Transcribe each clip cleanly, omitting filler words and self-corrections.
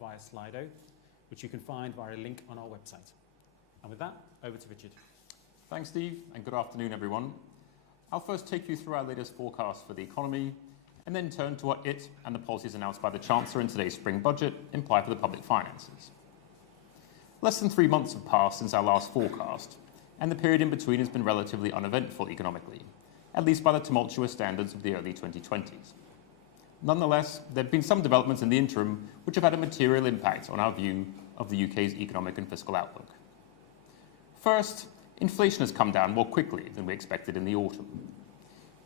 via Slido, which you can find via a link on our website. And with that, over to Richard. Thanks, Steve, and good afternoon, everyone. I'll first take you through our latest forecast for the economy, and then turn to what it and the policies announced by the Chancellor in today's spring budget imply for the public finances. Less than 3 months have passed since our last forecast, and the period in between has been relatively uneventful economically, at least by the tumultuous standards of the early 2020s. Nonetheless, there have been some developments in the interim which have had a material impact on our view of the UK's economic and fiscal outlook. First, inflation has come down more quickly than we expected in the autumn.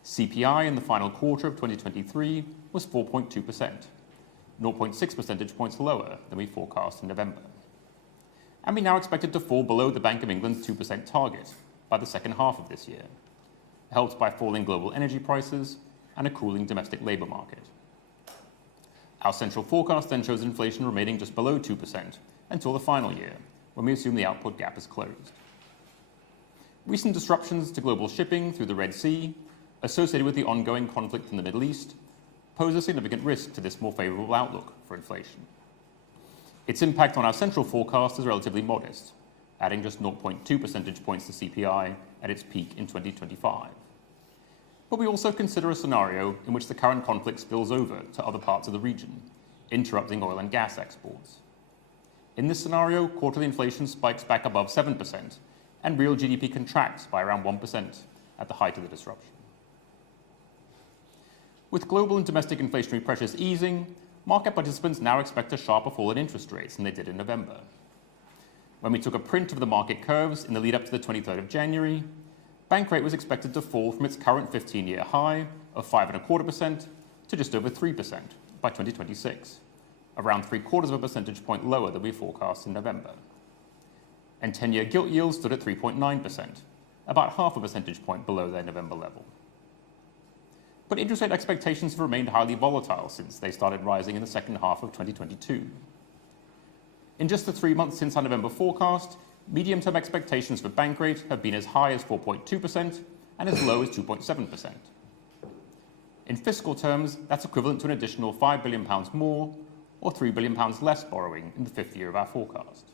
CPI in the final quarter of 2023 was 4.2%, 0.6 percentage points lower than we forecast in November. And we now expect it to fall below the Bank of England's 2% target by the second half of this year, helped by falling global energy prices and a cooling domestic labour market. Our central forecast then shows inflation remaining just below 2% until the final year, when we assume the output gap is closed. Recent disruptions to global shipping through the Red Sea, associated with the ongoing conflict in the Middle East, pose a significant risk to this more favourable outlook for inflation. Its impact on our central forecast is relatively modest, adding just 0.2 percentage points to CPI at its peak in 2025. But we also consider a scenario in which the current conflict spills over to other parts of the region, interrupting oil and gas exports. In this scenario, quarterly inflation spikes back above 7%, and real GDP contracts by around 1% at the height of the disruption. With global and domestic inflationary pressures easing, market participants now expect a sharper fall in interest rates than they did in November. When we took a print of the market curves in the lead up to the 23rd of January, bank rate was expected to fall from its current 15-year high of 5.25% to just over 3% by 2026, around 0.75 of a percentage point lower than we forecast in November. And 10-year gilt yields stood at 3.9%, about half a percentage point below their November level. But interest rate expectations have remained highly volatile since they started rising in the second half of 2022. In just the 3 months since our November forecast, medium-term expectations for bank rate have been as high as 4.2% and as low as 2.7%. In fiscal terms, that's equivalent to an additional £5 billion more or £3 billion less borrowing in the fifth year of our forecast.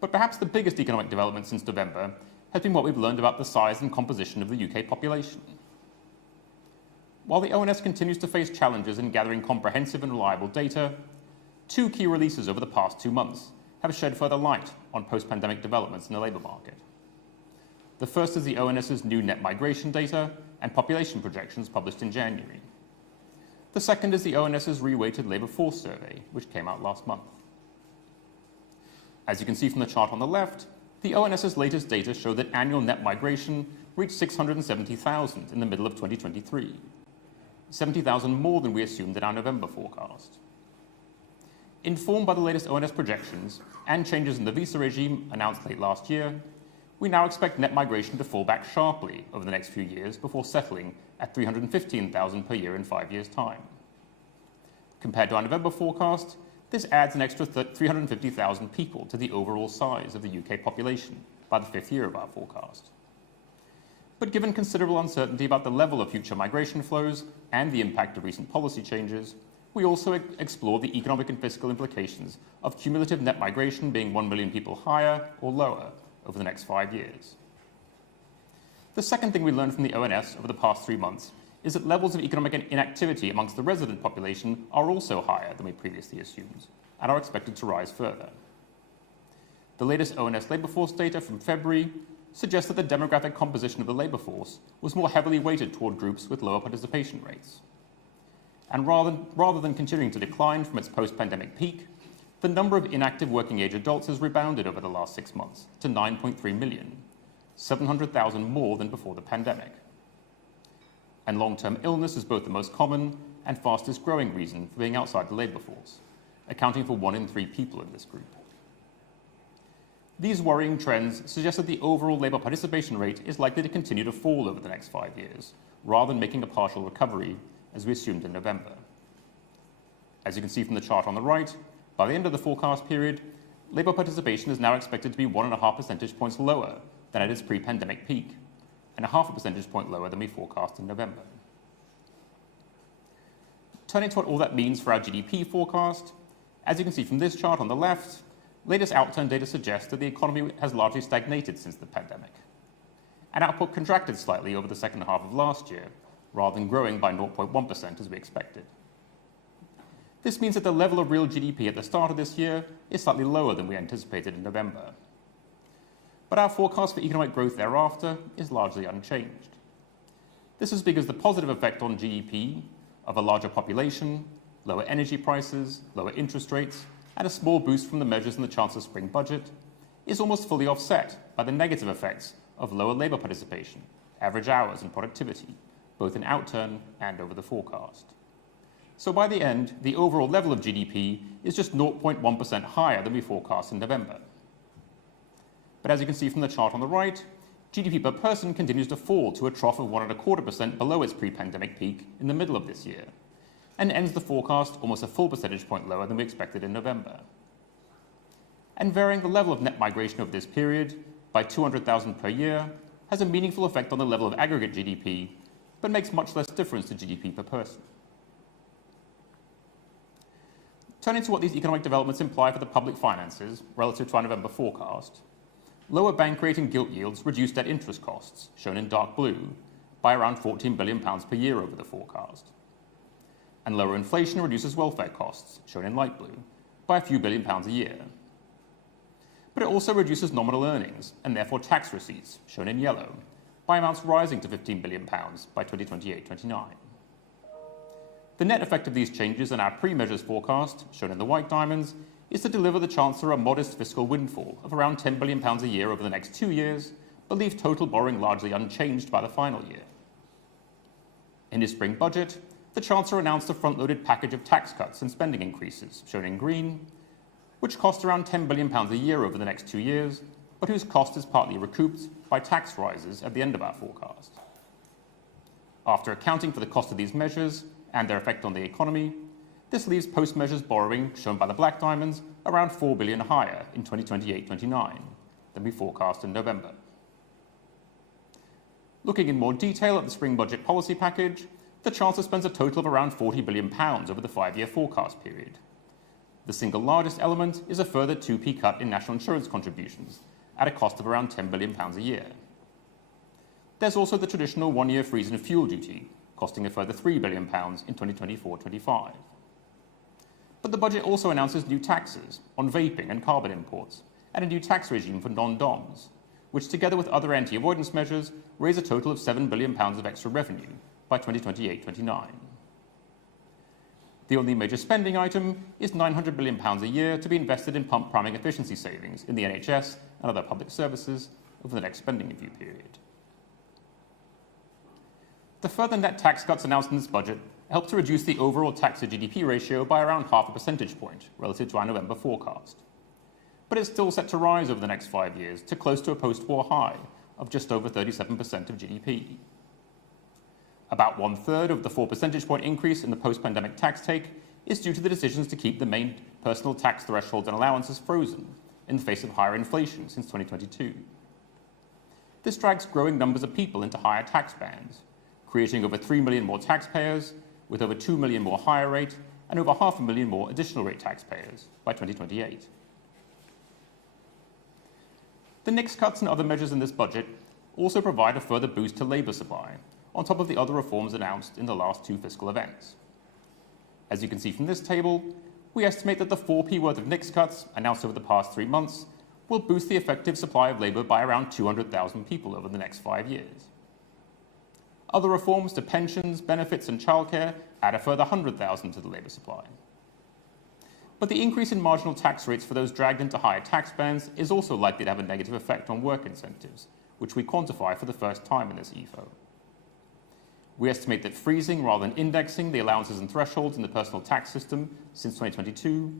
But perhaps the biggest economic development since November has been what we've learned about the size and composition of the UK population. While the ONS continues to face challenges in gathering comprehensive and reliable data, 2 key releases over the past 2 months have shed further light on post-pandemic developments in the labour market. The first is the ONS's new net migration data and population projections published in January. The second is the ONS's reweighted labour force survey, which came out last month. As you can see from the chart on the left, the ONS's latest data show that annual net migration reached 670,000 in the middle of 2023, 70,000 more than we assumed in our November forecast. Informed by the latest ONS projections and changes in the visa regime announced late last year, we now expect net migration to fall back sharply over the next few years before settling at 315,000 per year in 5 years' time. Compared to our November forecast, this adds an extra 350,000 people to the overall size of the UK population by the fifth year of our forecast. But given considerable uncertainty about the level of future migration flows and the impact of recent policy changes, we also explore the economic and fiscal implications of cumulative net migration being 1 million people higher or lower over the next 5 years. The second thing we learned from the ONS over the past 3 months is that levels of economic inactivity amongst the resident population are also higher than we previously assumed and are expected to rise further. The latest ONS labour force data from February suggests that the demographic composition of the labour force was more heavily weighted toward groups with lower participation rates. And rather than continuing to decline from its post-pandemic peak, the number of inactive working-age adults has rebounded over the last 6 months to 9.3 million, 700,000 more than before the pandemic. And long-term illness is both the most common and fastest growing reason for being outside the labour force, accounting for 1 in 3 people in this group. These worrying trends suggest that the overall labour participation rate is likely to continue to fall over the next 5 years, rather than making a partial recovery, as we assumed in November. As you can see from the chart on the right, by the end of the forecast period, labour participation is now expected to be 1.5 percentage points lower than at its pre-pandemic peak, and 0.5 percentage point lower than we forecast in November. Turning to what all that means for our GDP forecast, as you can see from this chart on the left, latest outturn data suggests that the economy has largely stagnated since the pandemic. And output contracted slightly over the second half of last year, rather than growing by 0.1% as we expected. This means that the level of real GDP at the start of this year is slightly lower than we anticipated in November. But our forecast for economic growth thereafter is largely unchanged. This is because the positive effect on GDP of a larger population, lower energy prices, lower interest rates, and a small boost from the measures in the Chancellor's spring budget is almost fully offset by the negative effects of lower labour participation, average hours and productivity, both in outturn and over the forecast. So by the end, the overall level of GDP is just 0.1% higher than we forecast in November. But as you can see from the chart on the right, GDP per person continues to fall to a trough of 1.25% below its pre-pandemic peak in the middle of this year, and ends the forecast almost a full percentage point lower than we expected in November. And varying the level of net migration over this period by 200,000 per year has a meaningful effect on the level of aggregate GDP, but makes much less difference to GDP per person. Turning to what these economic developments imply for the public finances relative to our November forecast, lower bank rate and gilt yields reduce debt interest costs, shown in dark blue, by around £14 billion per year over the forecast. And lower inflation reduces welfare costs, shown in light blue, by a few £billions a year. But it also reduces nominal earnings, and therefore tax receipts, shown in yellow, by amounts rising to £15 billion by 2028-29. The net effect of these changes in our pre-measures forecast, shown in the white diamonds, is to deliver the Chancellor a modest fiscal windfall of around £10 billion a year over the next 2 years, but leave total borrowing largely unchanged by the final year. In his spring budget, the Chancellor announced a front-loaded package of tax cuts and spending increases, shown in green, which cost around £10 billion a year over the next 2 years, but whose cost is partly recouped by tax rises at the end of our forecast. After accounting for the cost of these measures and their effect on the economy, this leaves post-measures borrowing, shown by the black diamonds, around £4 billion higher in 2028-29 than we forecast in November. Looking in more detail at the spring budget policy package, the Chancellor spends a total of around £40 billion over the 5-year forecast period. The single largest element is a further 2p cut in national insurance contributions, at a cost of around £10 billion a year. There's also the traditional 1-year freeze in fuel duty, costing a further £3 billion in 2024-25. But the budget also announces new taxes on vaping and carbon imports, and a new tax regime for non-DOMs, which together with other anti-avoidance measures raise a total of £7 billion of extra revenue by 2028-29. The only major spending item is £900 billion a year to be invested in pump priming efficiency savings in the NHS and other public services over the next spending review period. The further net tax cuts announced in this budget help to reduce the overall tax to GDP ratio by around half a percentage point relative to our November forecast. But it's still set to rise over the next 5 years to close to a post-war high of just over 37% of GDP. About 1/3 of the 4 percentage point increase in the post-pandemic tax take is due to the decisions to keep the main personal tax thresholds and allowances frozen in the face of higher inflation since 2022. This drags growing numbers of people into higher tax bands, creating over 3 million more taxpayers, with over 2 million more higher rate and over 500,000 more additional rate taxpayers by 2028. The NICS cuts and other measures in this budget also provide a further boost to labour supply, on top of the other reforms announced in the last 2 fiscal events. As you can see from this table, we estimate that the 4p worth of NICS cuts announced over the past 3 months will boost the effective supply of labour by around 200,000 people over the next 5 years. Other reforms to pensions, benefits and childcare add a further 100,000 to the labour supply. But the increase in marginal tax rates for those dragged into higher tax bands is also likely to have a negative effect on work incentives, which we quantify for the first time in this EFO. We estimate that freezing rather than indexing the allowances and thresholds in the personal tax system since 2022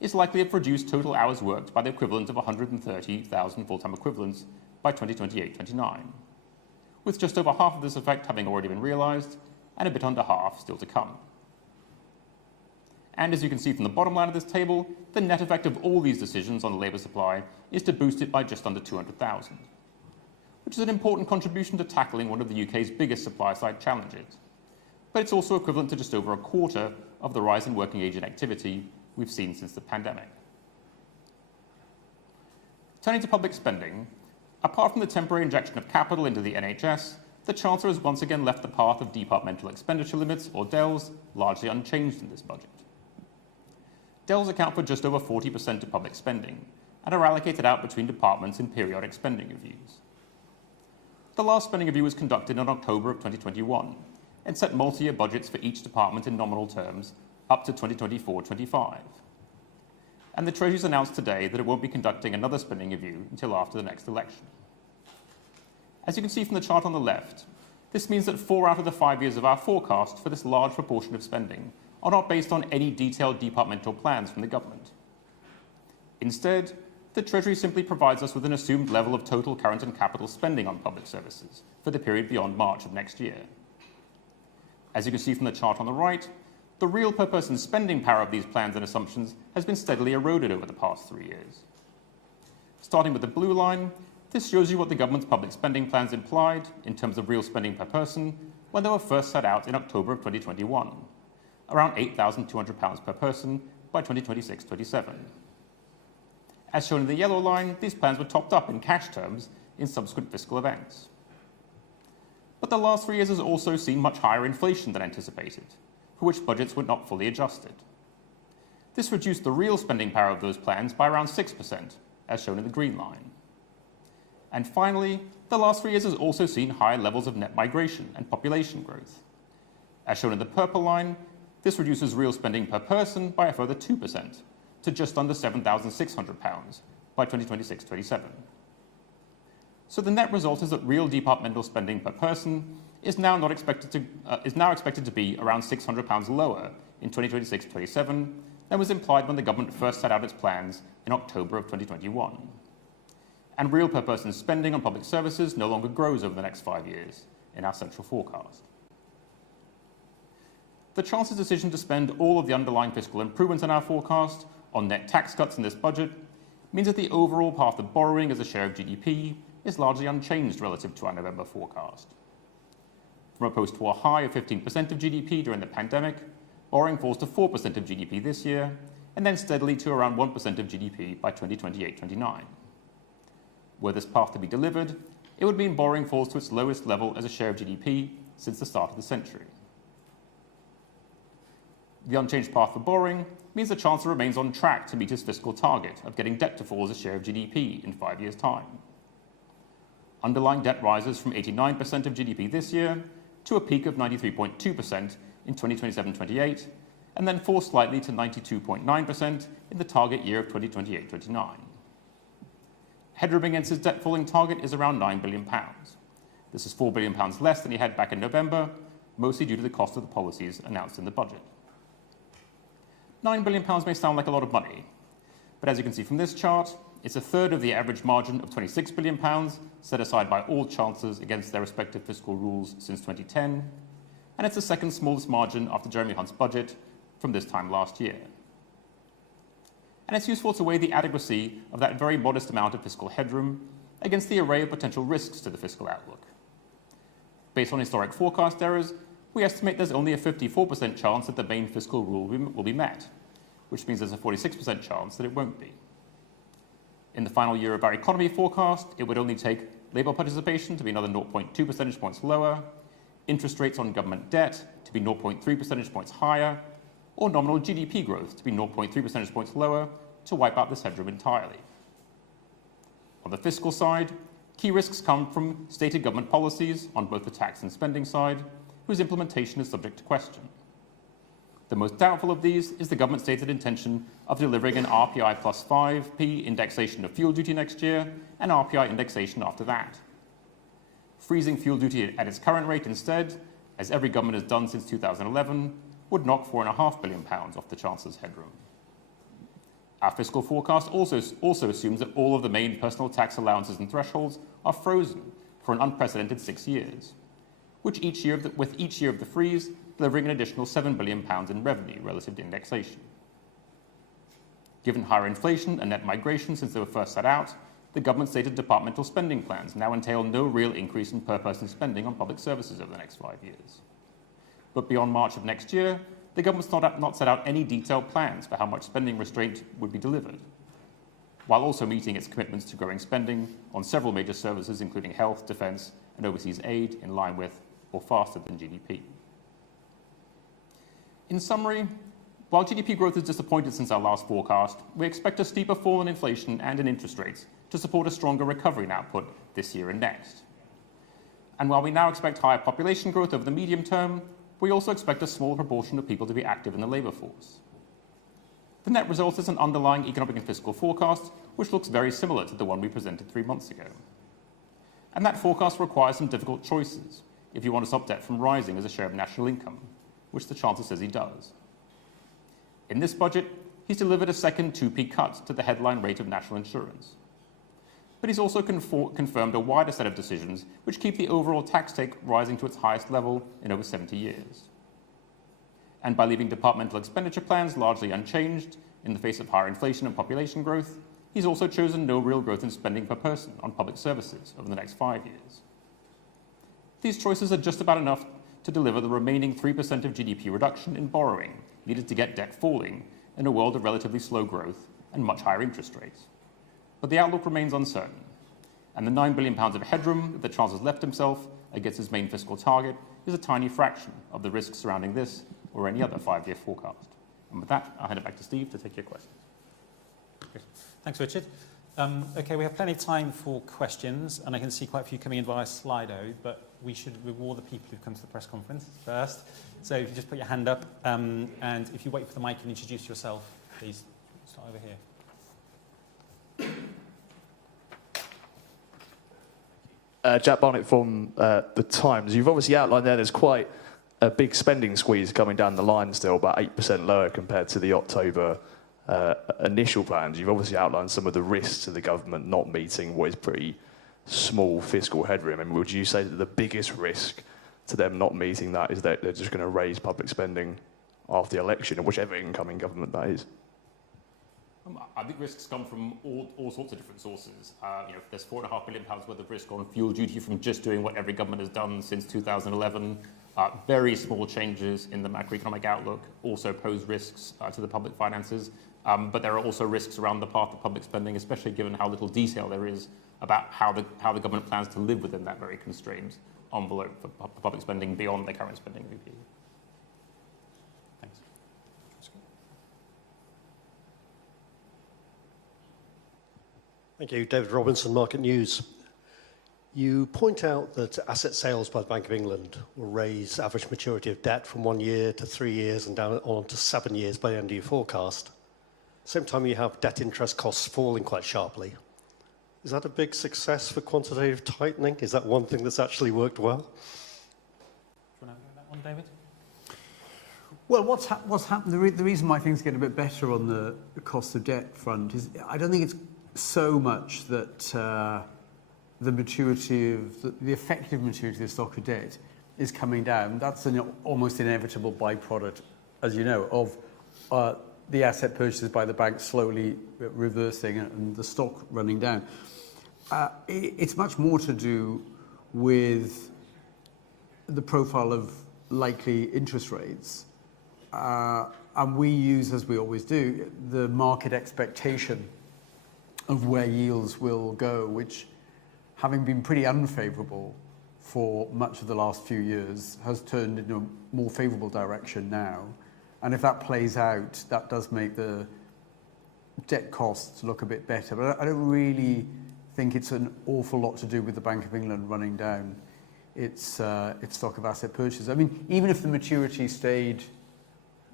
is likely to have reduced total hours worked by the equivalent of 130,000 full-time equivalents by 2028-29, with just over half of this effect having already been realised and a bit under half still to come. And as you can see from the bottom line of this table, the net effect of all these decisions on the labour supply is to boost it by just under 200,000. Which is an important contribution to tackling one of the UK's biggest supply-side challenges. but it's also equivalent to just over a quarter of the rise in working age inactivity we've seen since the pandemic. Turning to public spending, apart from the temporary injection of capital into the NHS, the Chancellor has once again left the path of departmental expenditure limits, or DELs, largely unchanged in this budget. DELs account for just over 40% of public spending and are allocated out between departments in periodic spending reviews. The last spending review was conducted in October of 2021 and set multi-year budgets for each department in nominal terms up to 2024-25. And the Treasury's announced today that it won't be conducting another spending review until after the next election. As you can see from the chart on the left, this means that 4 out of the 5 years of our forecast for this large proportion of spending are not based on any detailed departmental plans from the government. Instead, the Treasury simply provides us with an assumed level of total current and capital spending on public services for the period beyond March of next year. As you can see from the chart on the right, the real per-person spending power of these plans and assumptions has been steadily eroded over the past 3 years. Starting with the blue line, this shows you what the government's public spending plans implied in terms of real spending per person when they were first set out in October of 2021, around £8,200 per person by 2026-27. As shown in the yellow line, these plans were topped up in cash terms in subsequent fiscal events. But the last 3 years has also seen much higher inflation than anticipated, for which budgets were not fully adjusted. This reduced the real spending power of those plans by around 6%, as shown in the green line. And finally, the last 3 years has also seen high levels of net migration and population growth. As shown in the purple line, this reduces real spending per person by a further 2% to just under £7,600 by 2026-27. So the net result is that real departmental spending per person is now expected to be around £600 lower in 2026-27 than was implied when the government first set out its plans in October of 2021. And real per person spending on public services no longer grows over the next 5 years in our central forecast. The Chancellor's decision to spend all of the underlying fiscal improvements in our forecast on net tax cuts in this budget means that the overall path of borrowing as a share of GDP is largely unchanged relative to our November forecast. From a post-war high of 15% of GDP during the pandemic, borrowing falls to 4% of GDP this year, and then steadily to around 1% of GDP by 2028-29. Were this path to be delivered, it would mean borrowing falls to its lowest level as a share of GDP since the start of the century. The unchanged path for borrowing means the Chancellor remains on track to meet his fiscal target of getting debt to fall as a share of GDP in 5 years' time. Underlying debt rises from 89% of GDP this year to a peak of 93.2% in 2027-28, and then falls slightly to 92.9% in the target year of 2028-29. Headroom against his debt falling target is around £9 billion. This is £4 billion less than he had back in November, mostly due to the cost of the policies announced in the budget. £9 billion may sound like a lot of money, but as you can see from this chart, it's a third of the average margin of £26 billion set aside by all chancellors against their respective fiscal rules since 2010, and it's the second smallest margin after Jeremy Hunt's budget from this time last year. And it's useful to weigh the adequacy of that very modest amount of fiscal headroom against the array of potential risks to the fiscal outlook. Based on historic forecast errors, we estimate there's only a 54% chance that the main fiscal rule will be met, which means there's a 46% chance that it won't be. In the final year of our economy forecast, it would only take labour participation to be another 0.2 percentage points lower, interest rates on government debt to be 0.3 percentage points higher, or nominal GDP growth to be 0.3 percentage points lower to wipe out this headroom entirely. On the fiscal side, key risks come from stated government policies on both the tax and spending side, whose implementation is subject to question. The most doubtful of these is the government's stated intention of delivering an RPI plus 5p indexation of fuel duty next year and RPI indexation after that. Freezing fuel duty at its current rate instead, as every government has done since 2011, would knock £4.5 billion off the Chancellor's headroom. Our fiscal forecast also assumes that all of the main personal tax allowances and thresholds are frozen for an unprecedented 6 years, with each year of the freeze delivering an additional £7 billion in revenue relative to indexation. Given higher inflation and net migration since they were first set out, the government's stated departmental spending plans now entail no real increase in per-person spending on public services over the next 5 years. But beyond March of next year, the government's not set out any detailed plans for how much spending restraint would be delivered, while also meeting its commitments to growing spending on several major services, including health, defence, and overseas aid, in line with or faster than GDP. In summary, while GDP growth has disappointed since our last forecast, we expect a steeper fall in inflation and in interest rates to support a stronger recovery in output this year and next. And while we now expect higher population growth over the medium term, we also expect a smaller proportion of people to be active in the labour force. The net result is an underlying economic and fiscal forecast which looks very similar to the one we presented 3 months ago. And that forecast requires some difficult choices if you want to stop debt from rising as a share of national income, which the Chancellor says he does. In this budget, he's delivered a second 2p cut to the headline rate of national insurance. But he's also confirmed a wider set of decisions which keep the overall tax take rising to its highest level in over 70 years. And by leaving departmental expenditure plans largely unchanged in the face of higher inflation and population growth, he's also chosen no real growth in spending per person on public services over the next 5 years. These choices are just about enough to deliver the remaining 3% of GDP reduction in borrowing needed to get debt falling in a world of relatively slow growth and much higher interest rates. But the outlook remains uncertain, and the £9 billion of headroom that the Chancellor's left himself against his main fiscal target is a tiny fraction of the risks surrounding this or any other 5-year forecast. And with that, I'll hand it back to Steve to take your questions. Thanks, Richard. Okay, we have plenty of time for questions, and I can see quite a few coming in via Slido, but we should reward the people who've come to the press conference first. So if you just put your hand up, and if you wait for the mic and introduce yourself, please start over here. Jack Barnett from The Times. You've obviously outlined there's quite a big spending squeeze coming down the line still, about 8% lower compared to the October initial plans. You've obviously outlined some of the risks to the government not meeting what is pretty small fiscal headroom. And would you say that the biggest risk to them not meeting that is that they're just going to raise public spending after the election, or whichever incoming government that is? I think risks come from all sorts of different sources. There's £4.5 billion worth of risk on fuel duty from just doing what every government has done since 2011. Very small changes in the macroeconomic outlook also pose risks to the public finances. But there are also risks around the path of public spending, especially given how little detail there is about how the government plans to live within that very constrained envelope for public spending beyond the current spending review. Thanks. Thank you. David Robinson, Market News. You point out that asset sales by the Bank of England will raise average maturity of debt from 1 year to 3 years and down on to 7 years by the end of your forecast. Same time, you have debt interest costs falling quite sharply. Is that a big success for quantitative tightening? Is that one thing that's actually worked well? Do you want to have that one, David? Well, what's happened, the reason why things get a bit better on the cost of debt front is I don't think it's so much that the maturity of the effective maturity of the stock of debt is coming down. That's an almost inevitable byproduct, as you know, of the asset purchases by the bank slowly reversing and the stock running down. It's much more to do with the profile of likely interest rates. And we use, as we always do, the market expectation of where yields will go, which, having been pretty unfavourable for much of the last few years, has turned into a more favourable direction now. And if that plays out, that does make the debt costs look a bit better. But I don't really think it's an awful lot to do with the Bank of England running down its stock of asset purchases. I mean, even if the maturity stayed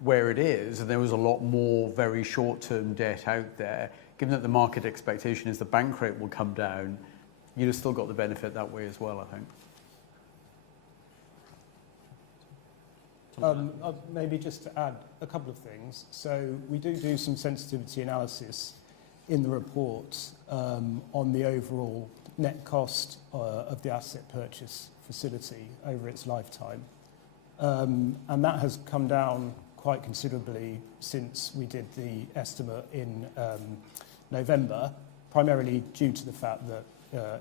where it is, and there was a lot more very short-term debt out there, given that the market expectation is the bank rate will come down, you'd have still got the benefit that way as well, I think. Maybe just to add a couple of things. So we do some sensitivity analysis in the report on the overall net cost of the asset purchase facility over its lifetime. And that has come down quite considerably since we did the estimate in November, primarily due to the fact that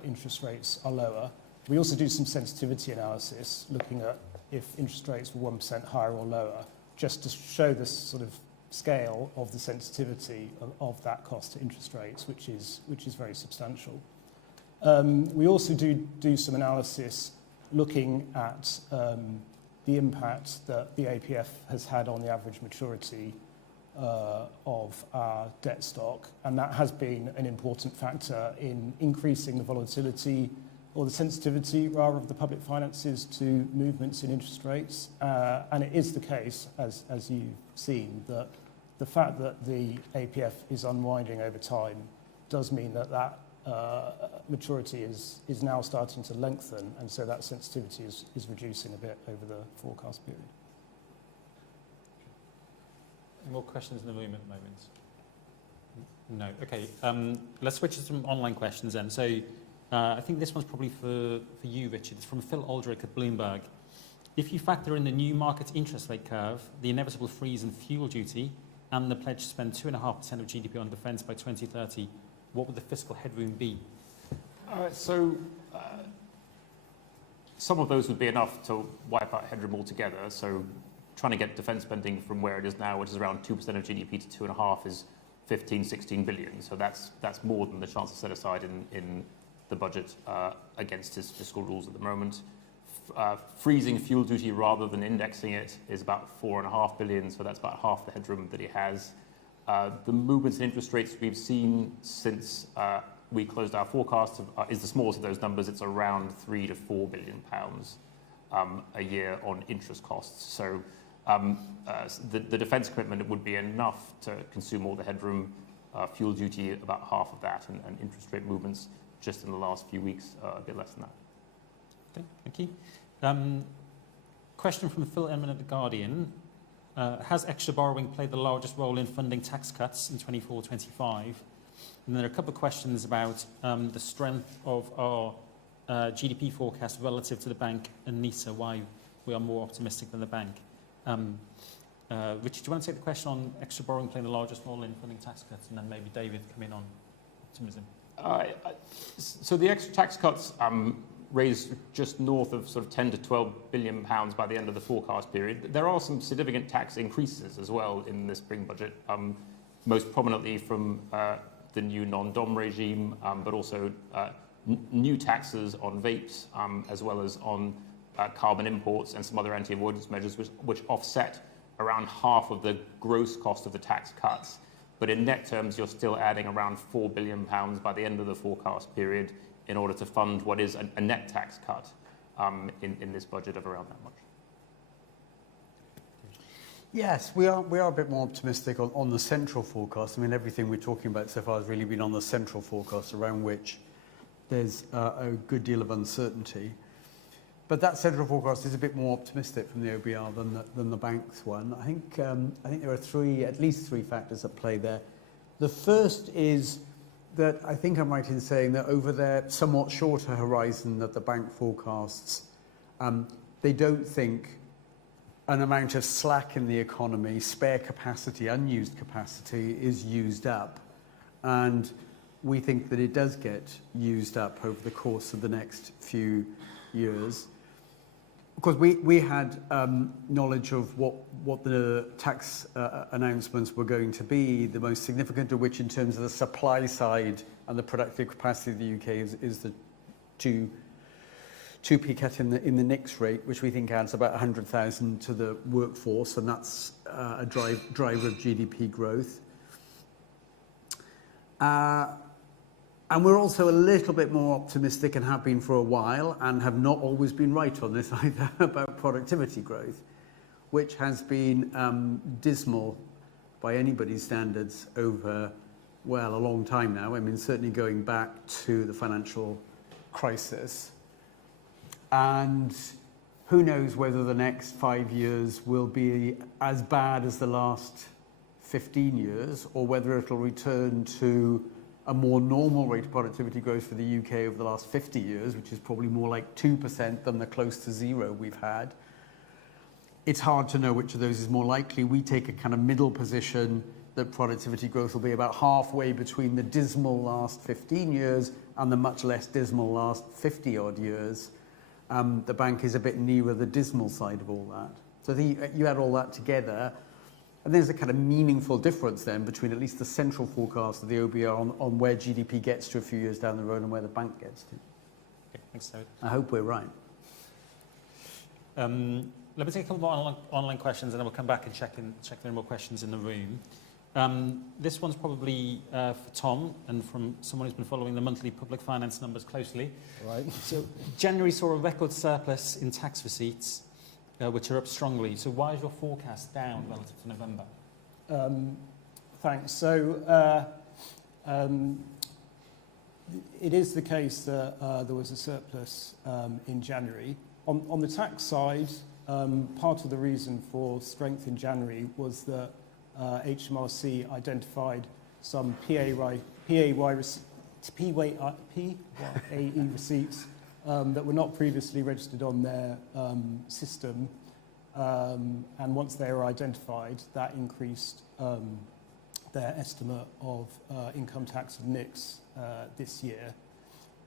interest rates are lower. We also do some sensitivity analysis looking at if interest rates were 1% higher or lower, just to show the sort of scale of the sensitivity of that cost to interest rates, which is very substantial. We also do some analysis looking at the impact that the APF has had on the average maturity of our debt stock, and that has been an important factor in increasing the volatility or the sensitivity, rather, of the public finances to movements in interest rates. And it is the case, as you've seen, that the fact that the APF is unwinding over time does mean that maturity is now starting to lengthen, and so that sensitivity is reducing a bit over the forecast period. Any more questions in the room at the moment? No. Okay. Let's switch to some online questions then. So I think this one's probably for you, Richard. It's from Phil Aldrich at Bloomberg. If you factor in the new market interest rate curve, the inevitable freeze in fuel duty, and the pledge to spend 2.5% of GDP on defence by 2030, what would the fiscal headroom be? Some of those would be enough to wipe out headroom altogether. So trying to get defence spending from where it is now, which is around 2% of GDP, to 2.5% is 16 billion. So that's more than the Chancellor set aside in the budget against his fiscal rules at the moment. Freezing fuel duty rather than indexing it is about 4.5 billion, so that's about half the headroom that he has. The movements in interest rates we've seen since we closed our forecast is the smallest of those numbers. It's around £3 to £4 billion a year on interest costs. So the defence commitment would be enough to consume all the headroom. Fuel duty about half of that, and interest rate movements just in the last few weeks a bit less than that. Okay, thank you. Question from Phil Edmond at The Guardian. Has extra borrowing played the largest role in funding tax cuts in 24-25? And there are a couple of questions about the strength of our GDP forecast relative to the bank and NISA, why we are more optimistic than the bank. Richard, do you want to take the question on extra borrowing playing the largest role in funding tax cuts, and then maybe David come in on optimism? So the extra tax cuts raised just north of sort of 10 to 12 billion pounds by the end of the forecast period. There are some significant tax increases as well in this spring budget, most prominently from the new non-dom regime, but also new taxes on vapes, as well as on carbon imports and some other anti-avoidance measures, which offset around half of the gross cost of the tax cuts. But in net terms, you're still adding around £4 billion by the end of the forecast period in order to fund what is a net tax cut in this budget of around that much. Yes, we are a bit more optimistic on the central forecast. I mean, everything we're talking about so far has really been on the central forecast, around which there's a good deal of uncertainty. But that central forecast is a bit more optimistic from the OBR than the bank's one. I think there are at least three factors at play there. The first is that I think I'm right in saying that over their somewhat shorter horizon that the bank forecasts, they don't think an amount of slack in the economy, spare capacity, unused capacity, is used up. And we think that it does get used up over the course of the next few years. Of course, we had knowledge of what the tax announcements were going to be, the most significant of which in terms of the supply side and the productive capacity of the UK is the 2p cut in the NICS rate, which we think adds about 100,000 to the workforce, and that's a driver of GDP growth. And we're also a little bit more optimistic, and have been for a while, and have not always been right on this either, about productivity growth, which has been dismal by anybody's standards over, well, a long time now. I mean, certainly going back to the financial crisis. And who knows whether the next 5 years will be as bad as the last 15 years, or whether it'll return to a more normal rate of productivity growth for the UK over the last 50 years, which is probably more like 2% than the close to zero we've had. It's hard to know which of those is more likely. We take a kind of middle position that productivity growth will be about halfway between the dismal last 15 years and the much less dismal last 50 odd years. the bank is a bit nearer the dismal side of all that. So I think you add all that together, and there's a kind of meaningful difference then between at least the central forecast of the OBR on where GDP gets to a few years down the road and where the bank gets to. Okay, thanks, David. I hope we're right. Let me take a couple more online questions, and then we'll come back and check if there are more questions in the room. This one's probably for Tom, and from someone who's been following the monthly public finance numbers closely. Right. So January saw a record surplus in tax receipts, which are up strongly. So why is your forecast down relative to November? Thanks. So it is the case that there was a surplus in January. On the tax side, part of the reason for strength in January was that HMRC identified some PAYE receipts that were not previously registered on their system, and once they were identified, that increased their estimate of income tax and NICs this year.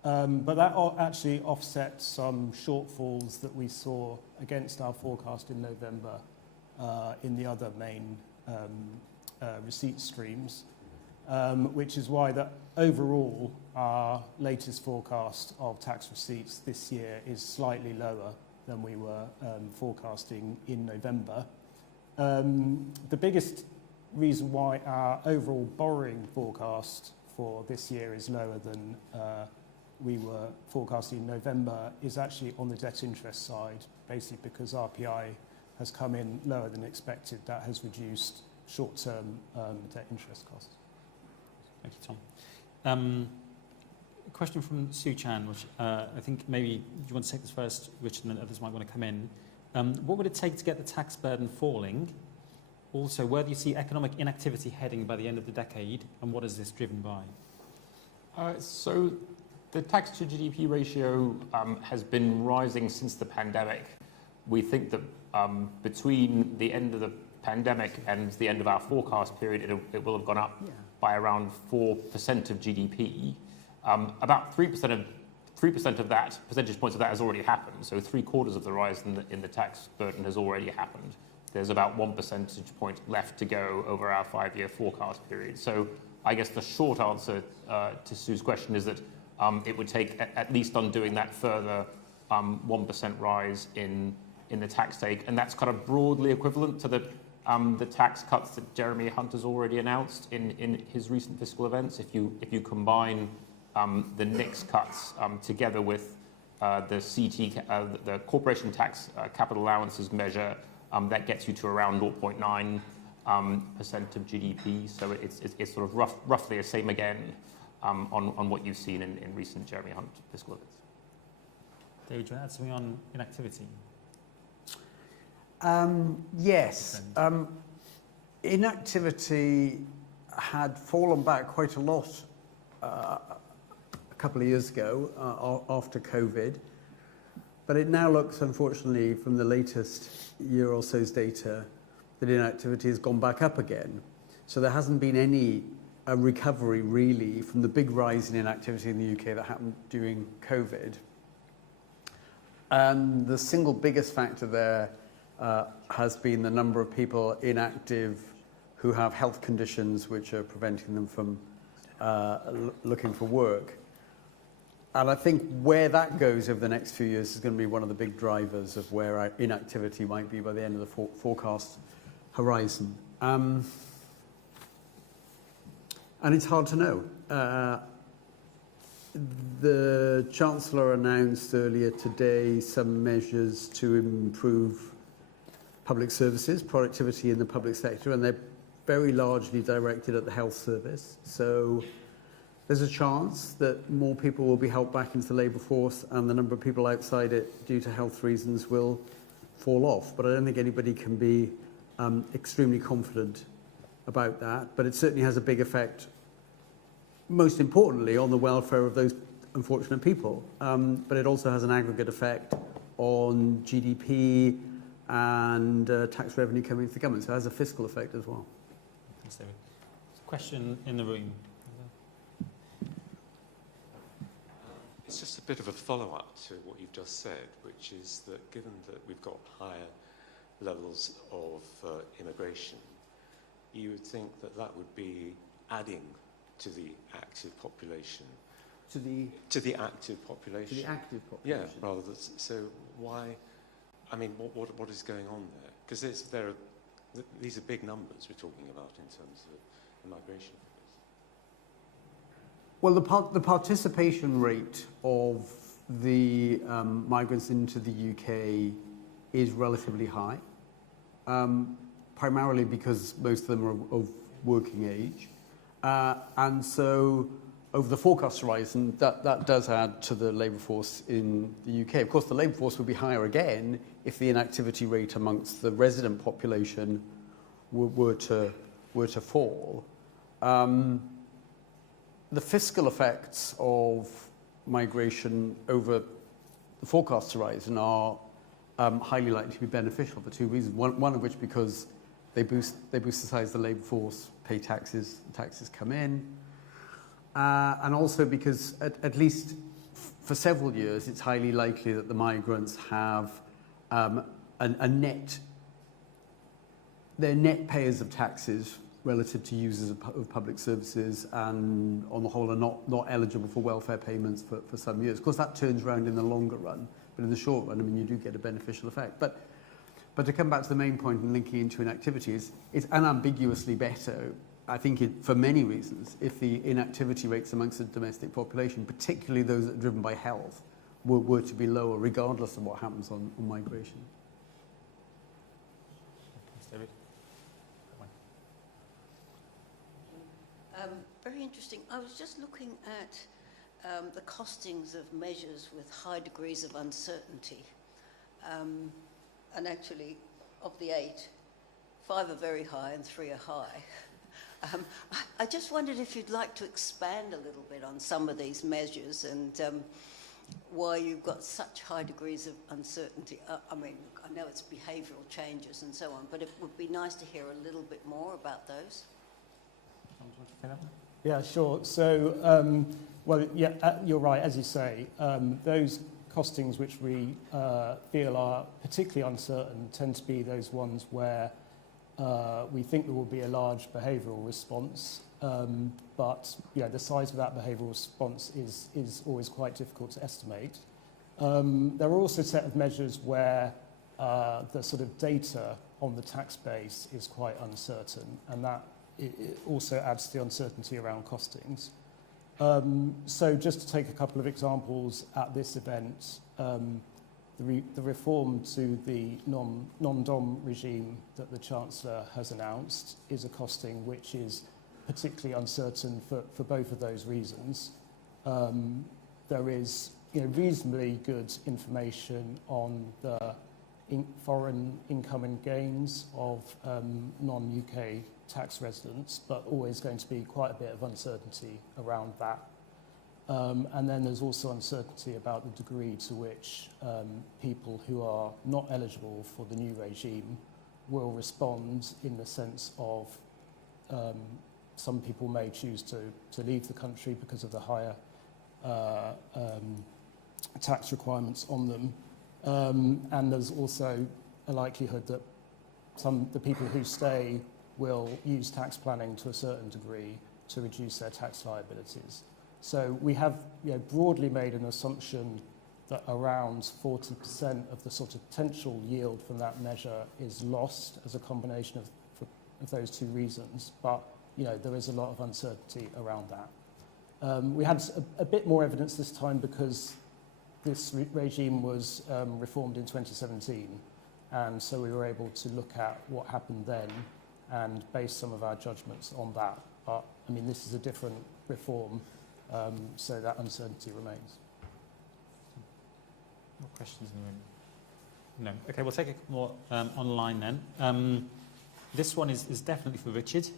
But that actually offset some shortfalls that we saw against our forecast in November in the other main receipt streams, which is why that overall our latest forecast of tax receipts this year is slightly lower than we were forecasting in November. The biggest reason why our overall borrowing forecast for this year is lower than we were forecasting in November is actually on the debt interest side, basically because RPI has come in lower than expected. That has reduced short-term debt interest costs. Thank you, Tom. A question from Sue Chan, which I think maybe you want to take this first, Richard, and then others might want to come in. What would it take to get the tax burden falling? Also, where do you see economic inactivity heading by the end of the decade, and what is this driven by? So the tax to GDP ratio has been rising since the pandemic. We think that between the end of the pandemic and the end of our forecast period, it will have gone up by around 4% of GDP. About 3% of that, percentage points of that has already happened. So 3/4 of the rise in the tax burden has already happened. There's about 1 percentage point left to go over our 5-year forecast period. So I guess the short answer to Sue's question is that it would take, at least on doing that further 1% rise in the tax take, and that's kind of broadly equivalent to the tax cuts that Jeremy Hunt has already announced in his recent fiscal events. If you combine the NICs cuts together with the corporation tax capital allowances measure, that gets you to around 0.9% of GDP. So it's sort of roughly the same again on what you've seen in recent Jeremy Hunt fiscal events. David, do you want to add something on inactivity? Yes. Inactivity had fallen back quite a lot a couple of years ago after COVID, but it now looks, unfortunately, from the latest year or so's data, that inactivity has gone back up again. So there hasn't been any recovery, really, from the big rise in inactivity in the UK that happened during COVID. And the single biggest factor there has been the number of people inactive who have health conditions which are preventing them from looking for work. And I think where that goes over the next few years is going to be one of the big drivers of where our inactivity might be by the end of the forecast horizon. And it's hard to know. The Chancellor announced earlier today some measures to improve public services, productivity in the public sector, and they're very largely directed at the health service. So there's a chance that more people will be helped back into the labour force and the number of people outside it due to health reasons will fall off. But I don't think anybody can be extremely confident about that. But it certainly has a big effect, most importantly, on the welfare of those unfortunate people. But it also has an aggregate effect on GDP and tax revenue coming into the government. So it has a fiscal effect as well. Thanks, David. Question in the room. It's just a bit of a follow-up to what you've just said, which is that given that we've got higher levels of immigration, you would think that that would be adding to the active population. To the active population. To the active population. Yeah, rather than, so why, I mean, what is going on there? Because these are big numbers we're talking about in terms of immigration. Well, the participation rate of the migrants into the UK is relatively high, primarily because most of them are of working age. And so over the forecast horizon, that does add to the labour force in the UK. Of course, the labour force would be higher again if the inactivity rate amongst the resident population were to fall. The fiscal effects of migration over the forecast horizon are highly likely to be beneficial for two reasons. One of which because they boost the size of the labour force, pay taxes come in, and also because at least for several years it's highly likely that the migrants have they're net payers of taxes relative to users of public services, and on the whole are not eligible for welfare payments for some years. Of course, that turns around in the longer run, but in the short run, I mean, you do get a beneficial effect. But to come back to the main point and linking into inactivity, it's unambiguously better, I think, for many reasons, if the inactivity rates amongst the domestic population, particularly those that are driven by health, were to be lower, regardless of what happens on migration. Thanks, David. Very interesting. I was just looking at the costings of measures with high degrees of uncertainty. And actually, of the 8, 5 are very high and 3 are high. I just wondered if you'd like to expand a little bit on some of these measures and why you've got such high degrees of uncertainty. I mean, I know it's behavioural changes and so on, but it would be nice to hear a little bit more about those. Yeah, sure. So, well, yeah, you're right, as you say. Those costings which we feel are particularly uncertain tend to be those ones where we think there will be a large behavioural response, but the size of that behavioural response is always quite difficult to estimate. There are also a set of measures where the sort of data on the tax base is quite uncertain, and that it also adds to the uncertainty around costings. So just to take a couple of examples at this event, the reform to the non-dom regime that the Chancellor has announced is a costing which is particularly uncertain for both of those reasons. There is reasonably good information on the foreign income and gains of non-UK tax residents, but always going to be quite a bit of uncertainty around that. And then there's also uncertainty about the degree to which people who are not eligible for the new regime will respond, in the sense of some people may choose to leave the country because of the higher tax requirements on them. And there's also a likelihood that the people who stay will use tax planning to a certain degree to reduce their tax liabilities. So we have broadly made an assumption that around 40% of the sort of potential yield from that measure is lost as a combination of those two reasons. But there is a lot of uncertainty around that. We had a bit more evidence this time because this regime was reformed in 2017, and so we were able to look at what happened then and base some of our judgments on that. But I mean, this is a different reform, so that uncertainty remains. More questions in the room? No. Okay, we'll take a couple more online then. This one is definitely for Richard.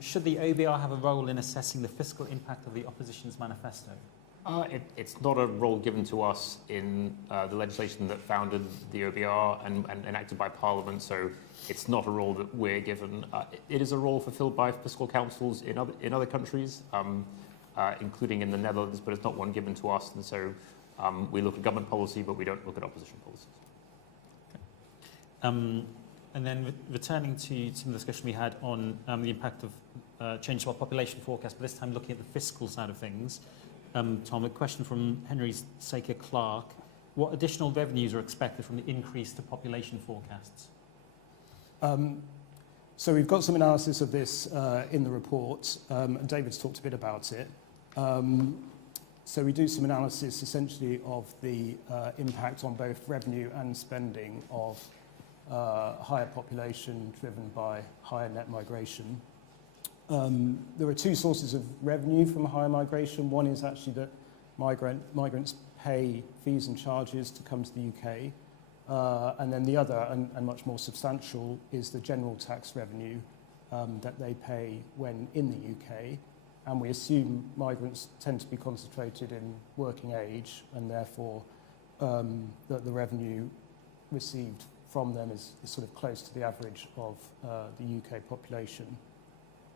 Should the OBR have a role in assessing the fiscal impact of the opposition's manifesto? It's not a role given to us in the legislation that founded the OBR and enacted by Parliament, so it's not a role that we're given. It is a role fulfilled by fiscal councils in other countries. including in the Netherlands, but it's not one given to us, and so we look at government policy, but we don't look at opposition policies. And then returning to some of the discussion we had on the impact of change to our population forecast, but this time looking at the fiscal side of things. Tom, a question from Henry Saker Clark. What additional revenues are expected from the increase to population forecasts? So we've got some analysis of this in the report, and David's talked a bit about it. So we do some analysis essentially of the impact on both revenue and spending of higher population driven by higher net migration. There are two sources of revenue from higher migration. One is actually that migrants pay fees and charges to come to the UK. And then the other, and much more substantial, is the general tax revenue that they pay when in the UK. And we assume migrants tend to be concentrated in working age, and therefore that the revenue received from them is sort of close to the average of the UK population.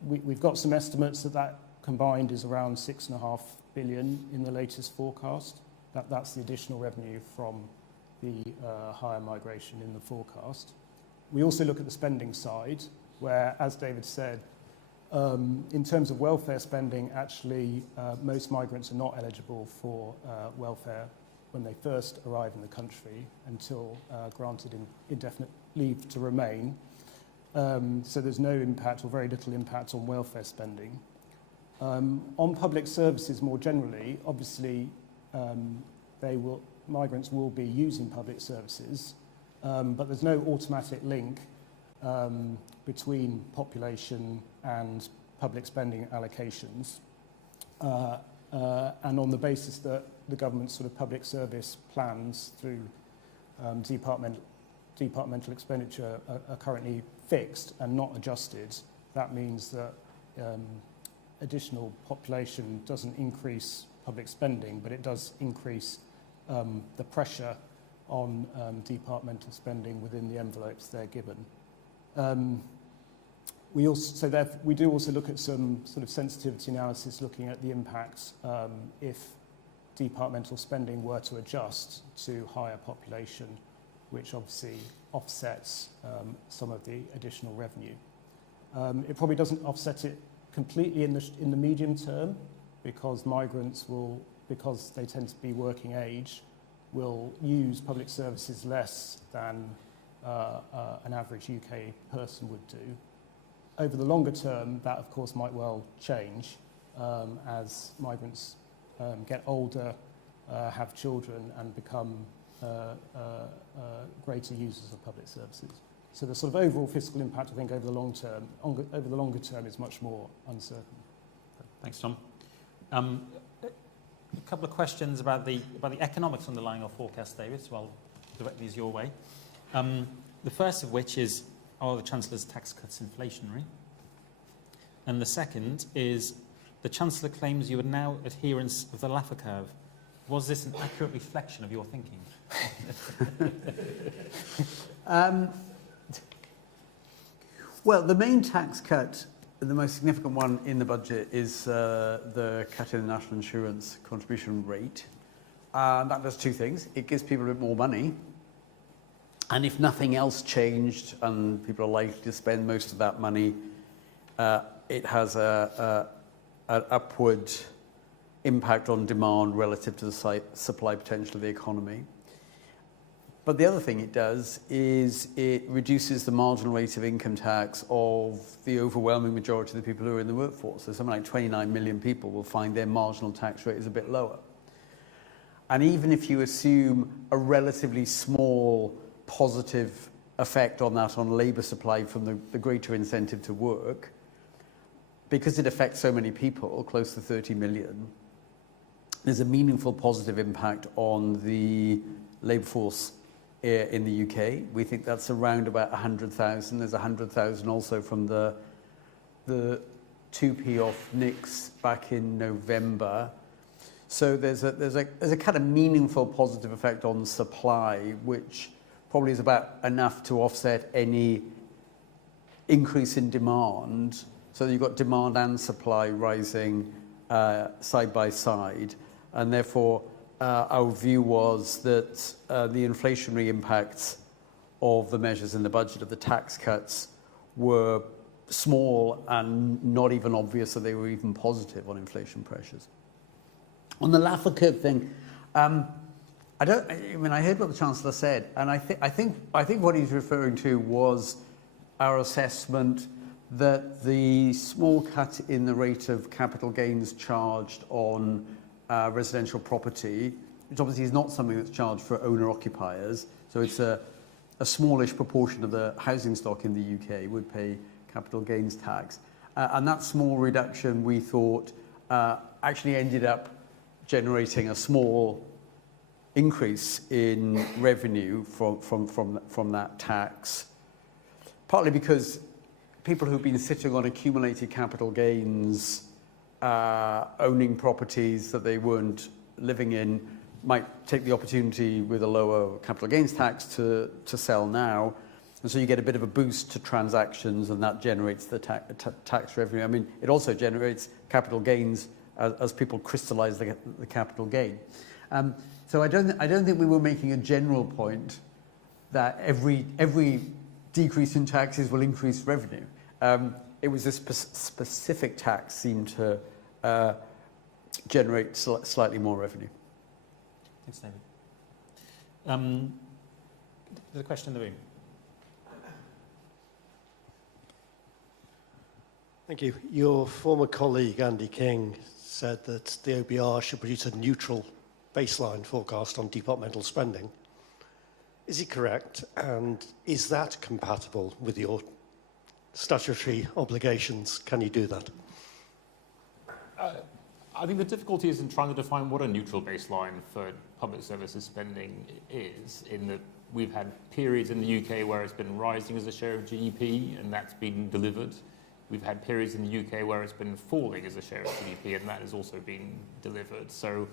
We've got some estimates that combined is around 6.5 billion in the latest forecast. That's the additional revenue from the higher migration in the forecast. We also look at the spending side, where, as David said, in terms of welfare spending, actually most migrants are not eligible for welfare when they first arrive in the country until granted indefinite leave to remain. So there's no impact, or very little impact, on welfare spending. On public services more generally, obviously migrants will be using public services, but there's no automatic link between population and public spending allocations. And on the basis that the government's sort of public service plans through departmental expenditure are currently fixed and not adjusted, that means that additional population doesn't increase public spending, but it does increase the pressure on departmental spending within the envelopes they're given. We do also look at some sort of sensitivity analysis looking at the impacts if departmental spending were to adjust to higher population, which obviously offsets some of the additional revenue. It probably doesn't offset it completely in the medium term, because migrants will, because they tend to be working age, will use public services less than an average UK person would do. Over the longer term, that of course might well change as migrants get older, have children, and become greater users of public services. So the sort of overall fiscal impact, I think, over the longer term is much more uncertain. Thanks, Tom. A couple of questions about the economics underlying our forecast, David, so I'll direct these your way. The first of which is, are the Chancellor's tax cuts inflationary? And the second is, the Chancellor claims you are now adherents of the Laffer curve. Was this an accurate reflection of your thinking? Well, the main tax cut, the most significant one in the budget, is the cut in the national insurance contribution rate. That does two things. It gives people a bit more money. And if nothing else changed and people are likely to spend most of that money, it has an upward impact on demand relative to the supply potential of the economy. But the other thing it does is it reduces the marginal rate of income tax of the overwhelming majority of the people who are in the workforce. So something like 29 million people will find their marginal tax rate is a bit lower. And even if you assume a relatively small positive effect on that on labour supply from the greater incentive to work, because it affects so many people, close to 30 million, there's a meaningful positive impact on the labour force in the UK. We think that's around about 100,000. There's 100,000 also from the 2p off NICs back in November. So there's a kind of meaningful positive effect on supply, which probably is about enough to offset any increase in demand. So you've got demand and supply rising side by side, and therefore our view was that the inflationary impacts of the measures in the budget, of the tax cuts, were small and not even obvious that they were even positive on inflation pressures. On the Laffer curve thing, I heard what the Chancellor said, and I think what he's referring to was our assessment that the small cut in the rate of capital gains charged on residential property, which obviously is not something that's charged for owner-occupiers, so it's a smallish proportion of the housing stock in the UK would pay capital gains tax. And that small reduction, we thought, actually ended up generating a small increase in revenue from that tax, partly because people who've been sitting on accumulated capital gains, owning properties that they weren't living in, might take the opportunity with a lower capital gains tax to sell now. And so you get a bit of a boost to transactions, and that generates the tax revenue. I mean, it also generates capital gains as people crystallize the capital gain. So I don't think we were making a general point that every decrease in taxes will increase revenue. It was this specific tax seemed to generate slightly more revenue. Thanks, David. There's a question in the room. Thank you. Your former colleague, Andy King, said that the OBR should produce a neutral baseline forecast on departmental spending. Is he correct? And is that compatible with your statutory obligations? Can you do that? I think the difficulty is in trying to define what a neutral baseline for public services spending is, in that we've had periods in the UK where it's been rising as a share of GDP, and that's been delivered. We've had periods in the UK where it's been falling as a share of GDP, and that has also been delivered. So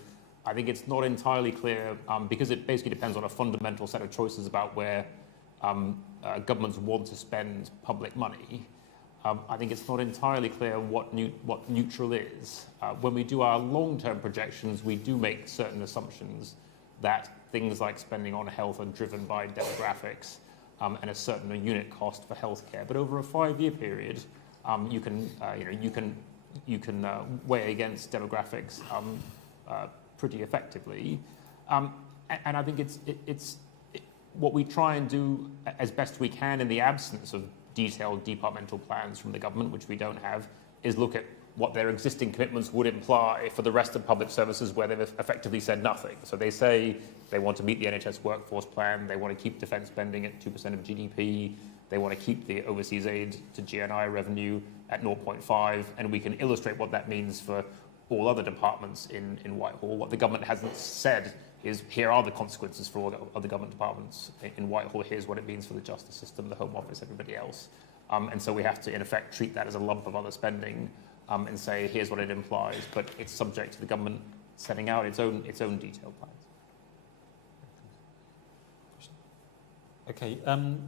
I think it's not entirely clear, because it basically depends on a fundamental set of choices about where governments want to spend public money. I think it's not entirely clear what neutral is. When we do our long-term projections, we do make certain assumptions that things like spending on health are driven by demographics and a certain unit cost for healthcare. But over a 5-year period, you can weigh against demographics pretty effectively, and I think it's what we try and do as best we can in the absence of detailed departmental plans from the government, which we don't have, is look at what their existing commitments would imply for the rest of public services where they've effectively said nothing. So they say they want to meet the NHS workforce plan, they want to keep defence spending at 2% of GDP, they want to keep the overseas aid to GNI revenue at 0.5, and we can illustrate what that means for all other departments in Whitehall. What the government hasn't said is, here are the consequences for all the other government departments in Whitehall, here's what it means for the justice system, the Home Office, everybody else. And so we have to, in effect, treat that as a lump of other spending and say, here's what it implies, but it's subject to the government setting out its own detailed plans. Okay,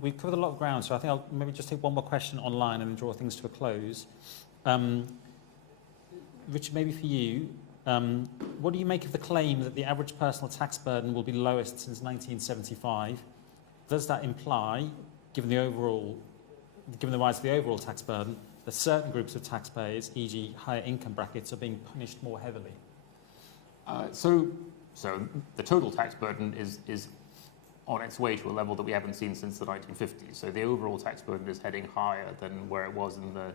we've covered a lot of ground, so I think I'll maybe just take one more question online and draw things to a close. Richard, maybe for you, what do you make of the claim that the average personal tax burden will be lowest since 1975? Does that imply, given the rise of the overall tax burden, that certain groups of taxpayers, e.g. higher income brackets, are being punished more heavily? So the total tax burden is on its way to a level that we haven't seen since the 1950s. So the overall tax burden is heading higher than where it was in the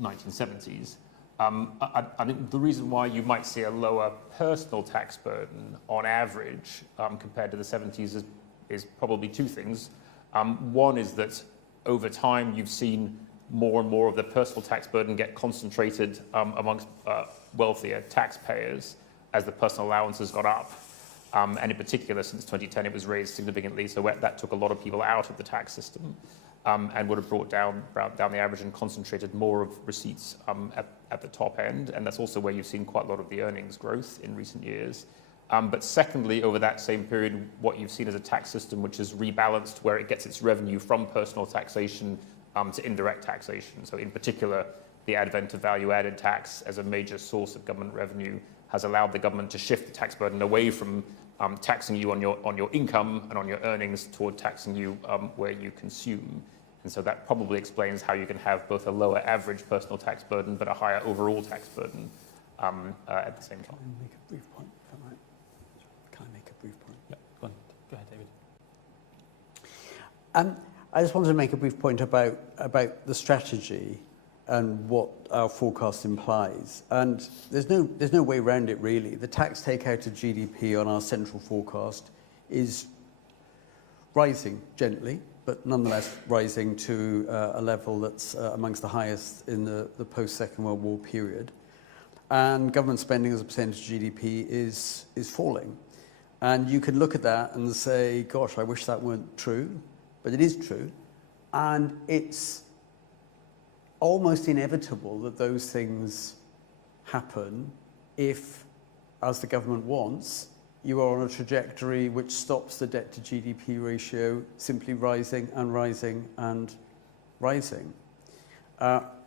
1970s. I think the reason why you might see a lower personal tax burden on average compared to the 70s is probably two things. One is that over time you've seen more and more of the personal tax burden get concentrated amongst wealthier taxpayers as the personal allowances got up. And in particular, since 2010, it was raised significantly, so that took a lot of people out of the tax system and would have brought down the average and concentrated more of receipts at the top end. And that's also where you've seen quite a lot of the earnings growth in recent years. But secondly, over that same period, what you've seen is a tax system which is rebalanced, where it gets its revenue from personal taxation to indirect taxation. So in particular, the advent of value-added tax as a major source of government revenue has allowed the government to shift the tax burden away from taxing you on your income and on your earnings toward taxing you where you consume. And so that probably explains how you can have both a lower average personal tax burden but a higher overall tax burden at the same time. Can I make a brief point? Is that right? Can I make a brief point? Yeah, go on. Go ahead, David. I just wanted to make a brief point about the strategy and what our forecast implies. And there's no way around it, really. The tax takeout of GDP on our central forecast is rising gently, but nonetheless rising to a level that's amongst the highest in the post-Second World War period. And government spending as a percentage of GDP is falling. And you can look at that and say, gosh, I wish that weren't true, but it is true. And it's almost inevitable that those things happen if, as the government wants, you are on a trajectory which stops the debt to GDP ratio simply rising and rising and rising.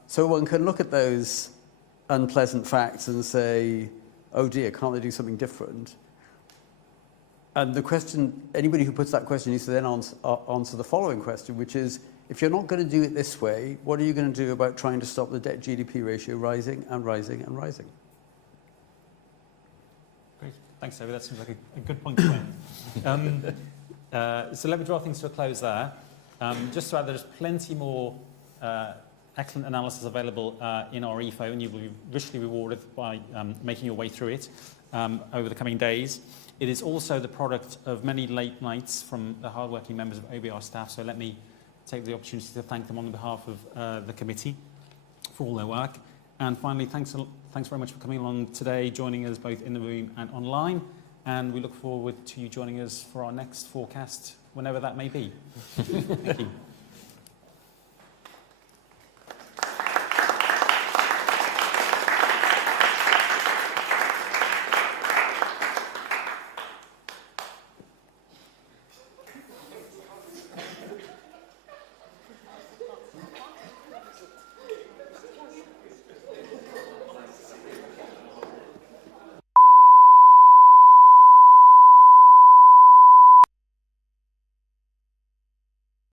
So one can look at those unpleasant facts and say, oh dear, can't they do something different? And the question, anybody who puts that question needs to then answer the following question, which is, if you're not going to do it this way, what are you going to do about trying to stop the debt-GDP ratio rising and rising and rising? Great. Thanks, David. That seems like a good point to make. So let me draw things to a close there. Just to add, there's plenty more excellent analysis available in our EFO, and you will be richly rewarded by making your way through it over the coming days. It is also the product of many late nights from the hardworking members of OBR staff, so let me take the opportunity to thank them on behalf of the committee for all their work. And finally, thanks very much for coming along today, joining us both in the room and online. And we look forward to you joining us for our next forecast, whenever that may be. Thank you.